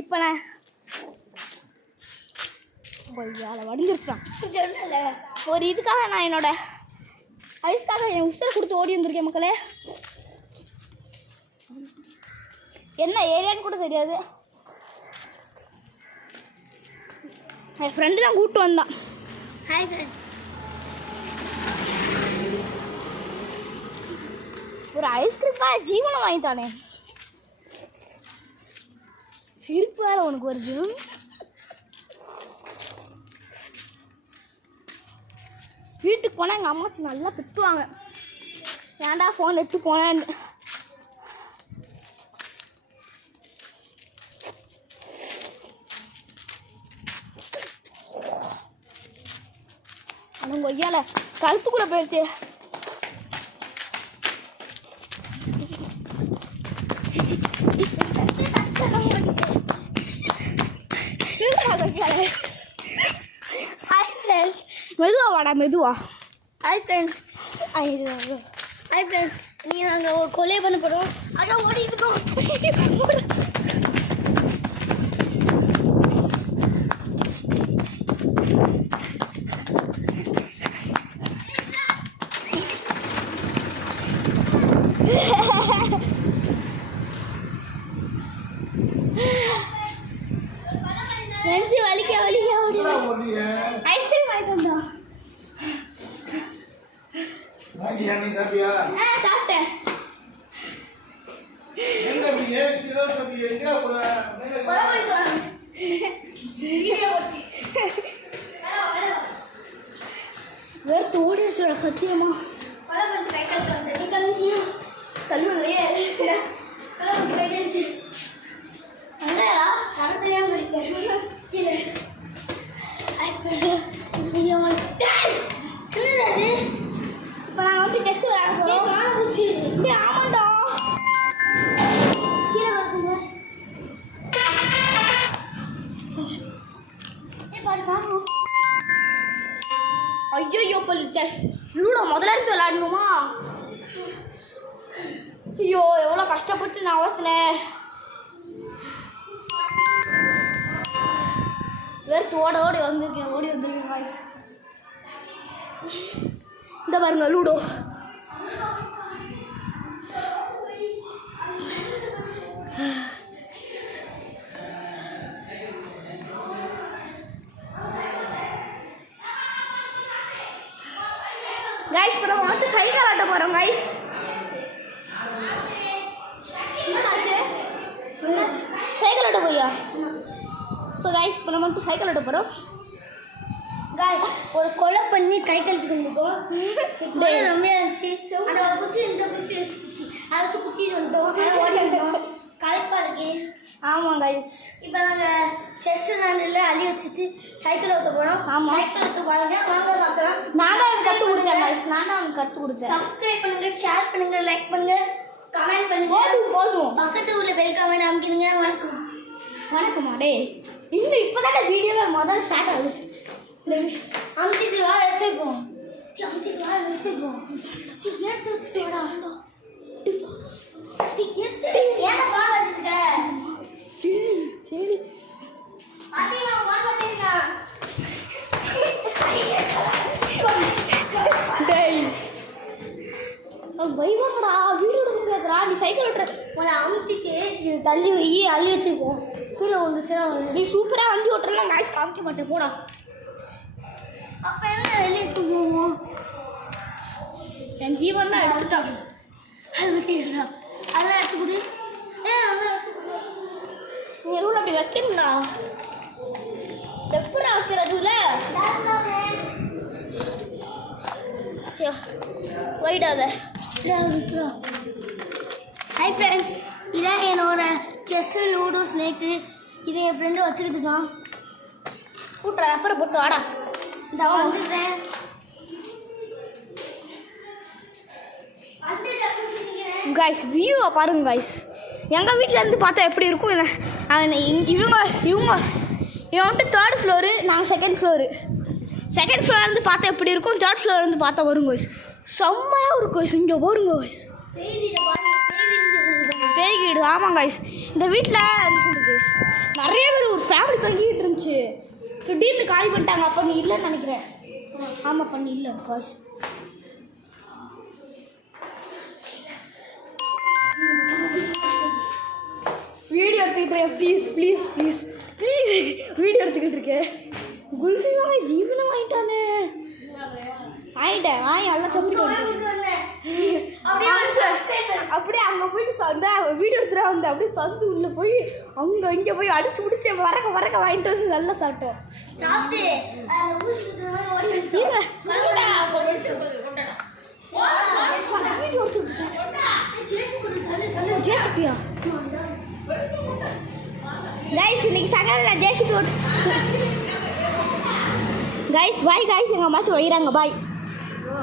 இப்போ நான் வடிஞ்சிருச்சான் ஒரு இதுக்காக நான் என்னோட ஐஸ்க்காக என் உசுரை கொடுத்து ஓடி வந்திருக்கேன் மக்களே. என்ன ஏரியான்னு கூட தெரியாது. என் ஃப்ரெண்டு தான் கூப்பிட்டு வந்தான். Hi friend. ஒரு ஐஸ்கிரீமா ஜீவனம் வாங்கிட்டானே. சிரிப்பு வேற உனக்கு வருது. வீட்டுக்கு போனால் எங்கள் அம்மாச்சி நல்லா திட்டுவாங்க, ஏன்டா ஃபோன் எடுத்து போனேன்னு. ஆனால் கொய்யால கழுத்துக்குள்ளே போயிடுச்சு. Hi friends. மெதுவா வாடா மெதுவா. Hi friends. Hi friends. நாங்கள் ஒரு கொலை பண்ண போகிறோம். அதான் ஓடி இருக்கோம். நெஞ்சு வலிக்க ஓடி ஐஸ்கிரீம் வாங்கிட்டு வந்தோம். சாப்பிட்டேன். வேறு ஓடிடுச்சோட சத்தியமா கல்லுலையே இப்போ நாங்கள் வந்து டெஸ்ட் விளையாட போகிறோம். ஆமாண்டா கீழே வருங்க. பாருக்கா. ஐயோ பல்லிச்சே லூடோ முதல்ல இருந்து விளையாடணுமா? ஐயோ எவ்வளோ கஷ்டப்பட்டு நான் வளர்த்தினேன். வேறு ஓடி வந்திருக்கேன். காய்ஸ் இந்த பாருங்க லூடோ. गाइस இப்போ நம்ம வந்து சைக்கிள் ஆட்ட போறோம் गाइस. சைக்கிள் ஆட்ட போயா? ஸோ गाइस இப்போ நம்ம வந்து சைக்கிள் ஆட்ட போறோம். गाइस ஒரு கொலை பண்ணி கை கழுத்துக்கு வந்துக்கோ. ரொம்ப இருந்துச்சு. அந்த குச்சி இந்த குச்சி வச்சுக்கிச்சு. அதுக்கு குச்சி வந்துட்டோம். ஓடிட்டோம். களைப்பா இருக்கு. ஆமாம் गाइस இப்போ நாங்கள் செஸ் நாளில் அள்ளி வச்சுட்டு சைக்கிள் ஓட்ட போகிறோம். ஆமாம் சைக்கிள் ஓட்ட பாருங்க. வாங்க பார்க்கலாம். நான் தான் கற்றுக் கொடுத்தேன் गाइस. நான் தான் கற்றுக் கொடுத்தேன். சப்ஸ்கிரைப் பண்ணுங்கள், ஷேர் பண்ணுங்கள், லைக் பண்ணுங்கள், கமெண்ட் பண்ணுங்கள். போதும் பக்கத்து ஊரில் பெல் கமெண்ட் அமைக்கிறீங்க. வணக்கம். வணக்கம்மா. டே இன்னும் இப்போ தான் வீடியோவில் முதல்ல ஸ்டார்ட் ஆகுது. அமுத்திட்டு வா எடுத்துப்போம். அமுத்திட்டு வா எடுத்துப்போம். எடுத்து வச்சுட்டு வாடா. ஏன்னா பால் வச்சுருக்க சரி அதிகமாக பால் வச்சுருக்கா. டேய் பயமாடா வீடு விட முடியாதுடா. நீ சைக்கிள் ஓட்டுற உன்னை அமுத்திட்டு இது தள்ளி அள்ளி வச்சுப்போம். கீழே வந்துச்சுன்னா நீ சூப்பராக வண்டி ஓட்டுறலாம் காய்ச்சி காமிக்க மாட்டேன் போடா. அப்போ என்ன வெளியே எடுத்து போவோம். என் ஜீவன் தான் எடுத்துட்டாங்க. அது வச்சுக்கிறா அதெல்லாம் எடுத்து கொடு. நீ எவ்வளோ அப்படி வைக்கணும்டா. எப்படா வைக்கிறதுல வைடாத. Hi friends. இதான் என்னோட செஸ்ஸு லூடோ ஸ்னேக்கு. இதை என் ஃப்ரெண்டு வச்சுக்கிட்டு இருக்கான். கூட்டுறேன் அப்புறம் போட்டு வாடா. இந்த வந்துடுறேன். गाइस வியூவை பாருங்க गाइस. எங்கள் வீட்டிலேருந்து பார்த்தா எப்படி இருக்கும். இவன் வந்துட்டு 3rd ஃப்ளோரு, நாங்கள் 2nd ஃப்ளோரு. 2nd ஃப்ளோர்லேருந்து பார்த்தா எப்படி இருக்கும், 3rd ஃப்ளோர்லேருந்து பார்த்தா வரும் गाइस. செம்மையாக இருக்கும் गाइस. இங்கே பாருங்க गाइस. பேய் வீடு. ஆமாம் गाइस. இந்த வீட்டில் என்ன சொல்கிறது திடீர்னு காலி பண்ணிட்டாங்க. அப்போ நீ இல்லைன்னு நினைக்கிறேன். ஆமாம் பண்ணி இல்லை காசு. வீடியோ எடுத்துக்கிட்டு please please please please video எடுத்துக்கிட்டு இருக்கேன். குல்ஃபி வாங்கி ஜீவனம் வாங்கிட்டானே. வாங்கிட்டேன் எல்லாம் சப்பிட்டு அப்படியே அங்கே போயிட்டு சந்த வீடியோ எடுத்துகிட்டு வந்தேன். அப்படியே சந்து உள்ளே போய் இங்கே போய் அடிச்சு பிடிச்சி வரக்க வாங்கிட்டு வந்து நல்லா சாப்பிட்டேன். ஜேசிபியா கைஸ் இன்னைக்கு சகல ஜேசிபி கைஸ் பாய் கைஸ் எங்கள் அம்மாச்சி வைகிறாங்க பாய்.